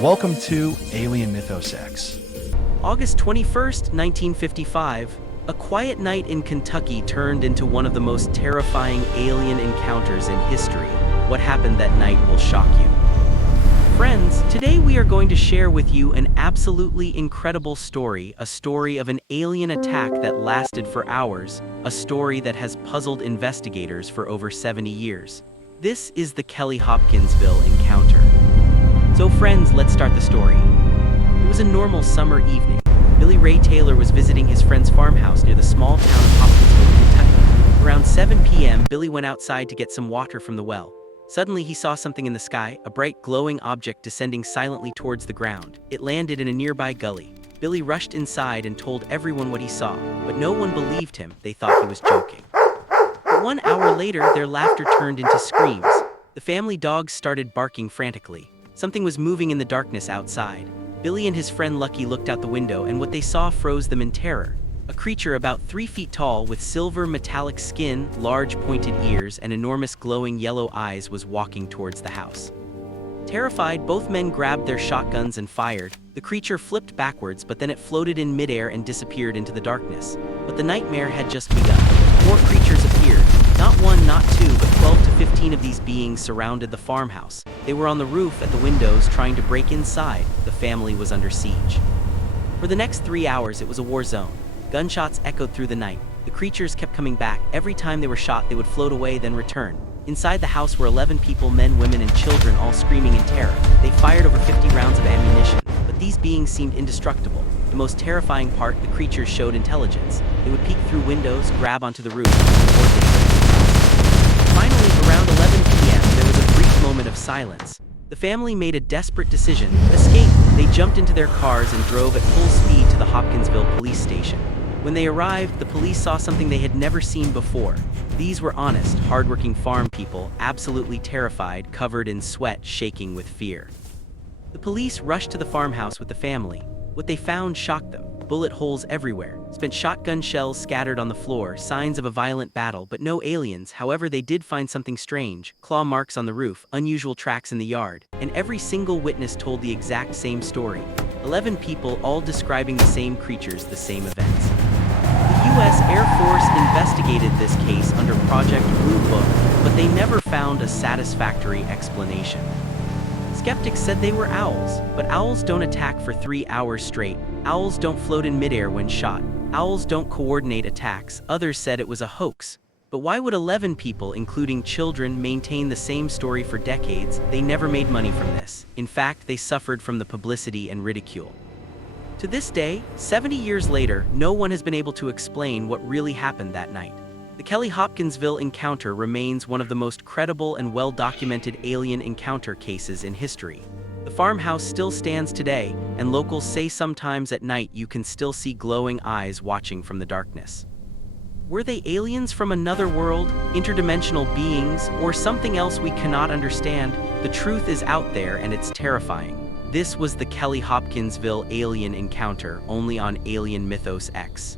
Welcome to Alien Mythos X. August 21st, 1955, a quiet night in Kentucky turned into one of the most terrifying alien encounters in history. What happened that night will shock you. Friends, today we are going to share with you an absolutely incredible story, a story of an alien attack that lasted for hours, a story that has puzzled investigators for over 70 years. This is the Hopkinsville encounter. So friends, let's start the story. It was a normal summer evening. Billy Ray Taylor was visiting his friend's farmhouse near the small town of Hopkinsville, Kentucky. Around 7 p.m., Billy went outside to get some water from the well. Suddenly, he saw something in the sky, a bright glowing object descending silently towards the ground. It landed in a nearby gully. Billy rushed inside and told everyone what he saw, but no one believed him. They thought he was joking. But 1 hour later, their laughter turned into screams. The family dogs started barking frantically. Something was moving in the darkness outside. Billy and his friend Lucky looked out the window, and what they saw froze them in terror. A creature about 3 feet tall with silver metallic skin, large pointed ears, and enormous glowing yellow eyes was walking towards the house. Terrified, both men grabbed their shotguns and fired. The creature flipped backwards, but then it floated in midair and disappeared into the darkness. But the nightmare had just begun. More creatures appeared. Not one, not two, but 12 to 15 of these beings surrounded the farmhouse. They were on the roof at the windows trying to break inside. The family was under siege. For the next 3 hours, it was a war zone. Gunshots echoed through the night. The creatures kept coming back. Every time they were shot, they would float away, then return. Inside the house were 11 people, men, women, and children, all screaming in terror. They fired over 50 rounds of ammunition, but these beings seemed indestructible. The most terrifying part, the creatures showed intelligence. They would peek through windows, grab onto the roof, and coordinate. Finally, around 11 p.m., there was a brief moment of silence. The family made a desperate decision: escape. They jumped into their cars and drove at full speed to the Hopkinsville police station. When they arrived, the police saw something they had never seen before. These were honest, hardworking farm people, absolutely terrified, covered in sweat, shaking with fear. The police rushed to the farmhouse with the family. What they found shocked them. Bullet holes everywhere, spent shotgun shells scattered on the floor, signs of a violent battle, but no aliens. However, they did find something strange: claw marks on the roof, unusual tracks in the yard, and every single witness told the exact same story. 11 people, all describing the same creatures, the same events. The U.S. Air Force investigated this case under Project Blue Book, but they never found a satisfactory explanation. Skeptics said they were owls, but owls don't attack for 3 hours straight. Owls don't float in midair when shot. Owls don't coordinate attacks. Others said it was a hoax. But why would 11 people, including children, maintain the same story for decades? They never made money from this. In fact, they suffered from the publicity and ridicule. To this day, 70 years later, no one has been able to explain what really happened that night. The Hopkinsville encounter remains one of the most credible and well-documented alien encounter cases in history. The farmhouse still stands today, and locals say sometimes at night you can still see glowing eyes watching from the darkness. Were they aliens from another world, interdimensional beings, or something else we cannot understand? The truth is out there, and it's terrifying. This was the Hopkinsville alien encounter, only on Alien Mythos X.